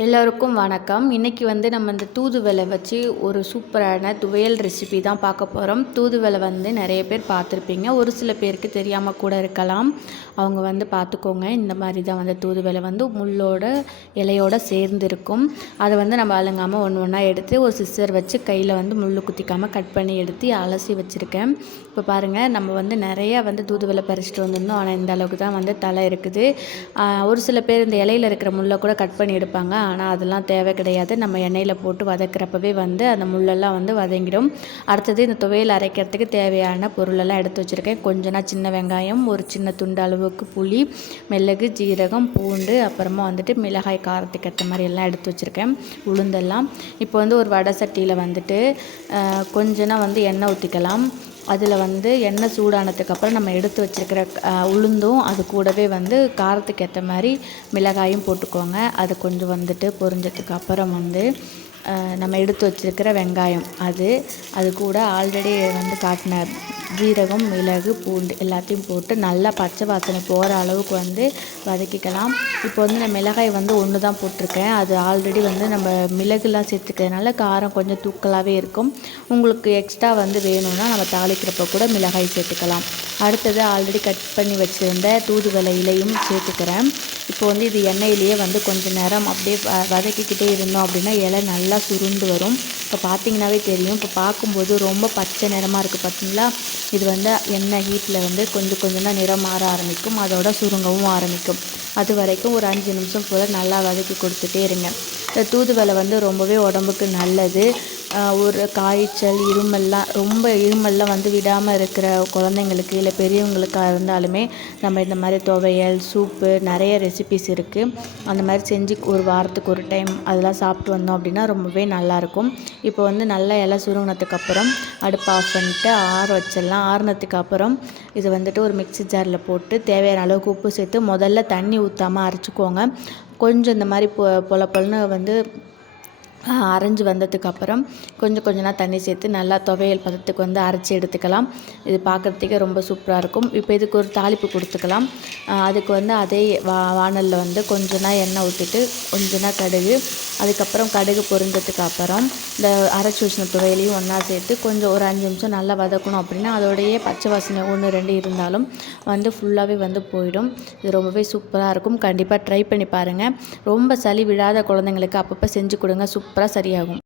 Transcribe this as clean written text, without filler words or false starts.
எல்லோருக்கும் வணக்கம். இன்றைக்கி வந்து நம்ம இந்த தூதுவளை வச்சு ஒரு சூப்பரான துவையல் ரெசிபி தான் பார்க்க போகிறோம். தூதுவளை வந்து நிறைய பேர் பார்த்துருப்பீங்க, ஒரு சில பேருக்கு தெரியாமல் கூட இருக்கலாம். அவங்க வந்து பார்த்துக்கோங்க. இந்த மாதிரி தான் வந்து தூதுவளை வந்து முள்ளோட இலையோடு சேர்ந்து இருக்கும். அதை வந்து நம்ம அலங்காமல் ஒன்று ஒன்றா எடுத்து ஒரு சிஸ்ஸர் வச்சு கையில் வந்து முள் குத்திக்காமல் கட் பண்ணி எடுத்து அலசி வச்சுருக்கேன். இப்போ பாருங்கள், நம்ம வந்து நிறையா வந்து தூதுவளை பறிச்சுட்டு வந்திருந்தோம். ஆனால் இந்த அளவுக்கு தான் வந்து தலை இருக்குது. ஒரு சில பேர் இந்த இலையில் இருக்கிற முள்ளை கூட கட் பண்ணி எடுப்பாங்க. ஆனால் அதெல்லாம் தேவை கிடையாது. நம்ம எண்ணெயில் போட்டு வதக்கிறப்பவே வந்து அந்த முள்ளெல்லாம் வந்து வதங்கிடும். அடுத்தது இந்த துவையல் அரைக்கிறதுக்கு தேவையான பொருளெல்லாம் எடுத்து வச்சுருக்கேன். கொஞ்சனா சின்ன வெங்காயம், ஒரு சின்ன துண்டு அளவுக்கு புளி, மிளகு, ஜீரகம், பூண்டு, அப்புறமா வந்துட்டு மிளகாய் காரத்துக்கு ஏற்ற மாதிரி எல்லாம் எடுத்து வச்சுருக்கேன், உளுந்தெல்லாம். இப்போ வந்து ஒரு வடை சட்டியில் வந்துட்டு கொஞ்சனா வந்து எண்ணெய் ஊற்றிக்கலாம். அதில் வந்து எண்ணெய் சூடானதுக்கப்புறம் நம்ம எடுத்து வச்சுருக்கிற உளுந்தும் அது கூடவே வந்து காரத்துக்கு ஏற்ற மாதிரி மிளகாயும் போட்டுக்கோங்க. அது கொஞ்சம் வந்துட்டு பொரிஞ்சதுக்கு அப்புறம் வந்து நம்ம எடுத்து வச்சுருக்கிற வெங்காயம் அது கூட ஆல்ரெடி வந்து காட்டின ஜீரகம், மிளகு, பூண்டு எல்லாத்தையும் போட்டு நல்லா பச்சை வாசனை போகிற அளவுக்கு வந்து வதக்கிக்கலாம். இப்போ வந்து நான் மிளகாய் வந்து ஒன்று தான் போட்டிருக்கேன். அது ஆல்ரெடி வந்து நம்ம மிளகுலாம் சேர்த்துக்கிறதுனால காரம் கொஞ்சம் தூக்கலாகவே இருக்கும். உங்களுக்கு எக்ஸ்ட்ரா வந்து வேணும்னா நம்ம தாளிக்கிறப்ப கூட மிளகாய் சேர்த்துக்கலாம். அடுத்தது ஆல்ரெடி கட் பண்ணி வச்சுருந்த தூதுவளை இலையும் சேர்த்துக்கிறேன். இப்போ வந்து இது எண்ணெயிலேயே வந்து கொஞ்சம் நேரம் அப்படியே வதக்கிக்கிட்டே இருந்தோம் அப்படின்னா இலை நல்லா சுருண்டு வரும். இப்போ பார்த்தீங்கன்னாவே தெரியும். இப்போ பார்க்கும்போது ரொம்ப பச்சை நிறமாக இருக்குது பார்த்தீங்களா. இது வந்து எண்ணெய் ஹீட்டில் வந்து கொஞ்சம் தான் நிறம் மாற ஆரம்பிக்கும், அதோட சுருங்கவும் ஆரம்பிக்கும். அது வரைக்கும் ஒரு 5 நிமிஷம் போல் நல்லா வதக்கி கொடுத்துட்டே இருங்க. இந்த தூதுவளை வந்து ரொம்பவே உடம்புக்கு நல்லது. ஒரு காய்ச்சல், ரொம்ப இருமல்லாம் வந்து விடாமல் இருக்கிற குழந்தைங்களுக்கு இல்லை பெரியவங்களுக்காக இருந்தாலுமே நம்ம இந்த மாதிரி துவையல், சூப்பு நிறைய ரெசிபிஸ் இருக்குது. அந்த மாதிரி செஞ்சு ஒரு வாரத்துக்கு ஒரு டைம் அதெல்லாம் சாப்பிட்டு வந்தோம் அப்படின்னா ரொம்பவே நல்லாயிருக்கும். இப்போ வந்து நல்லா எல்லாம் சுருங்கினதுக்கப்புறம் அடுப்பை ஆஃப் பண்ணிவிட்டு ஆற வச்சிடலாம். ஆறுனதுக்கு அப்புறம் இது வந்துட்டு ஒரு மிக்ஸி ஜாரில் போட்டு தேவையான அளவுக்கு உப்பு சேர்த்து முதல்ல தண்ணி ஊற்றாமல் அரைச்சிக்கோங்க. கொஞ்சம் இந்த மாதிரி பொலன்னு வந்து அரைஞ்சி வந்ததுக்கப்புறம் கொஞ்சம் தண்ணி சேர்த்து நல்லா துவையல் பதத்துக்கு வந்து அரைச்சி எடுத்துக்கலாம். இது பார்க்குறதுக்கே ரொம்ப சூப்பராக இருக்கும். இப்போ இதுக்கு ஒரு தாளிப்பு கொடுத்துக்கலாம். அதுக்கு வந்து அதே வானலில் வந்து கொஞ்சம் எண்ணெய் ஊற்றிட்டு கொஞ்சம் கடுகு, அதுக்கப்புறம் கடுகு பொரிஞ்சதுக்கு அப்புறம் இந்த அரைச்சி வச்சின துவையலையும் ஒன்றா சேர்த்து கொஞ்சம் ஒரு 5 நிமிஷம் நல்லா வதக்கணும். அப்படின்னா அதோடையே பச்சை வாசனை 1, 2 இருந்தாலும் வந்து ஃபுல்லாகவே வந்து போயிடும். இது ரொம்பவே சூப்பராக இருக்கும். கண்டிப்பாக ட்ரை பண்ணி பாருங்கள். ரொம்ப சளி விழாத குழந்தைங்களுக்கு அப்பப்போ செஞ்சு கொடுங்க, சூப்பராக சரியாகும்.